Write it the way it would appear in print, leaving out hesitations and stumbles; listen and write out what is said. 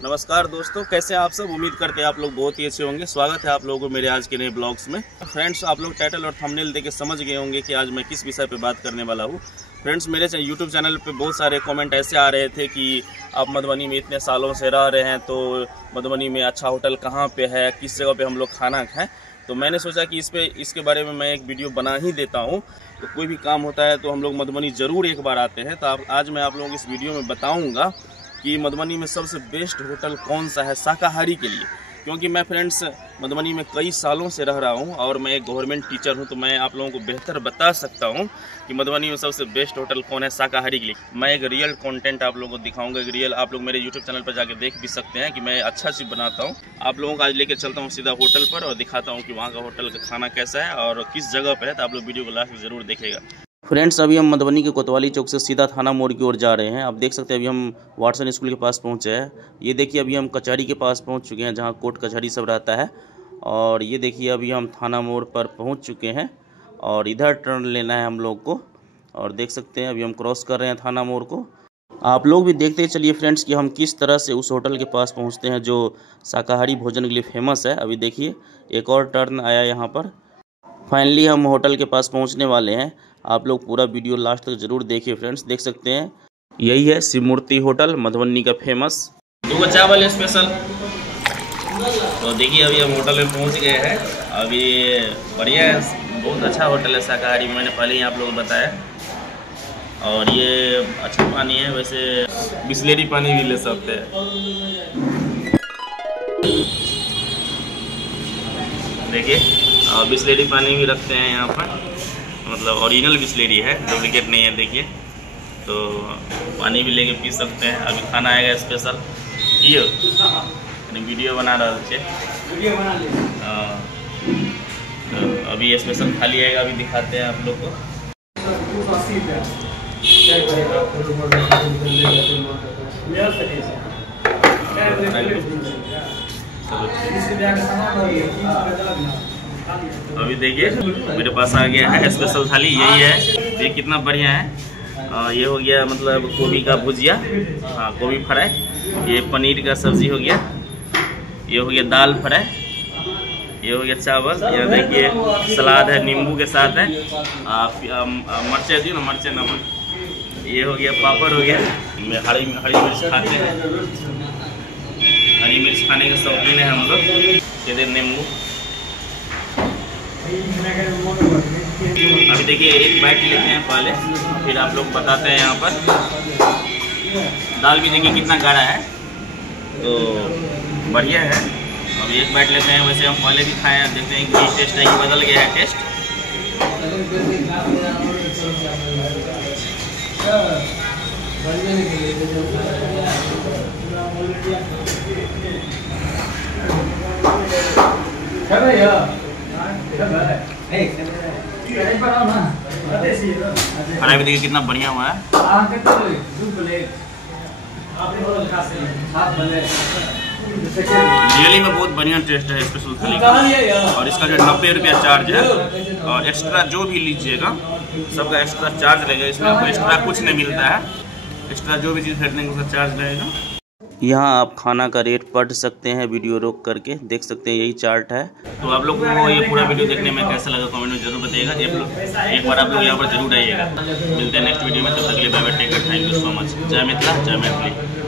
नमस्कार दोस्तों, कैसे हैं आप सब। उम्मीद करते हैं आप लोग बहुत ही अच्छे होंगे। स्वागत है आप लोगों को मेरे आज के नए ब्लॉग्स में। फ्रेंड्स, आप लोग टाइटल और थंबनेल देख के समझ गए होंगे कि आज मैं किस विषय पे बात करने वाला हूँ। फ्रेंड्स, मेरे यूट्यूब चैनल पे बहुत सारे कमेंट ऐसे आ रहे थे कि आप मधुबनी में इतने सालों से रह रहे हैं, तो मधुबनी में अच्छा होटल कहाँ पे है, किस जगह पे हम लोग खाना खाएं। तो मैंने सोचा कि इसके बारे में मैं एक वीडियो बना ही देता हूँ। तो कोई भी काम होता है तो हम लोग मधुबनी ज़रूर एक बार आते हैं। तो आज मैं आप लोगों को इस वीडियो में बताऊँगा कि मधुबनी में सबसे बेस्ट होटल कौन सा है शाकाहारी के लिए। क्योंकि मैं फ्रेंड्स मधुबनी में कई सालों से रह रहा हूं और मैं एक गवर्नमेंट टीचर हूं, तो मैं आप लोगों को बेहतर बता सकता हूं कि मधुबनी में सबसे बेस्ट होटल कौन है शाकाहारी के लिए। मैं एक रियल कंटेंट आप लोगों को दिखाऊंगा। एक रियल आप लोग मेरे यूट्यूब चैनल पर जाके देख भी सकते हैं कि मैं अच्छा चीज़ बनाता हूँ। आप लोगों को आज लेकर चलता हूँ सीधा होटल पर और दिखाता हूँ कि वहाँ का होटल का खाना कैसा है और किस जगह पर है। तो आप लोग वीडियो को लास्ट में ज़रूर देखेगा। फ्रेंड्स, अभी हम मधुबनी के कोतवाली चौक से सीधा थाना मोड़ की ओर जा रहे हैं। आप देख सकते हैं अभी हम वाटसन स्कूल के पास पहुंचे हैं। ये देखिए अभी हम कचहरी के पास पहुंच चुके हैं, जहां कोर्ट कचहरी सब रहता है। और ये देखिए अभी हम थाना मोड़ पर पहुंच चुके हैं और इधर टर्न लेना है हम लोग को। और देख सकते हैं अभी हम क्रॉस कर रहे हैं थाना मोड़ को। आप लोग भी देखते चलिए फ्रेंड्स कि हम किस तरह से उस होटल के पास पहुँचते हैं जो शाकाहारी भोजन के लिए फेमस है। अभी देखिए एक और टर्न आया यहाँ पर। फाइनली हम होटल के पास पहुँचने वाले हैं। आप लोग पूरा वीडियो लास्ट तक जरूर देखिए फ्रेंड्स। देख सकते हैं यही है शिव मूर्ति होटल, मधुबनी का फेमस। 2 चावल स्पेशल। तो देखिए अभी हम होटल में पहुंच गए हैं। अभी बढ़िया है, बहुत अच्छा होटल है शाकाहारी, मैंने पहले ही आप लोगों को बताया। और ये अच्छा पानी है, वैसे बिस्लेरी पानी भी ले सकते हैं। देखिए बिस्लेरी पानी भी रखते हैं यहाँ पर, मतलब ओरिजिनल बिस्लेरी है, डुप्लीकेट नहीं है। देखिए तो पानी भी लेके पी सकते हैं। अभी खाना आएगा स्पेशल। ये वीडियो बना रहा थे, तो अभी स्पेशल थाली आएगा, अभी दिखाते हैं आप लोग को। अभी देखिए मेरे पास आ गया है स्पेशल थाली, यही है। ये कितना बढ़िया है। ये हो गया मतलब गोभी का भुजिया, हाँ गोभी फ्राई। ये पनीर का सब्जी हो गया। ये हो गया दाल फ्राई। ये हो गया चावल। ये देखिए सलाद है, नींबू के साथ है। मिर्चे दी ना, मिर्चे नमक। ये हो गया पापड़ हो गया। हरी मिर्च खाते हैं, हरी मिर्च खाने के शौकीन है हम लोग। ये नींबू। अभी देखिए एक बाइट लेते हैं पहले, फिर आप लोग बताते हैं। यहाँ पर दाल भी देखिए कितना गाढ़ा है, तो बढ़िया है। अभी एक बाइट लेते हैं। वैसे हम पहले भी खाए हैं, देखते हैं कि टेस्ट है कि बदल गया है टेस्ट। खाना भी देखिए कितना बढ़िया हुआ है। रियली में बहुत बढ़िया टेस्ट है स्पेशल थाली का। और इसका जो 90 रुपया चार्ज है, और एक्स्ट्रा जो भी लीजिएगा सबका एक्स्ट्रा चार्ज रहेगा। इसमें आपको एक्स्ट्रा कुछ नहीं मिलता है, एक्स्ट्रा जो भी चीज़ खरीदेंगे उसका चार्ज रहेगा। यहाँ आप खाना का रेट पढ़ सकते हैं, वीडियो रोक करके देख सकते हैं, यही चार्ट है। तो आप लोग को ये पूरा वीडियो देखने में कैसा लगा कमेंट में जरूर बताइएगा। एक बार आप लोग यहाँ पर जरूर आइएगा। मिलते हैं नेक्स्ट वीडियो में, तब तक के लिए bye bye, take care, thank you so much. जय मिथिला, जय मैथिली।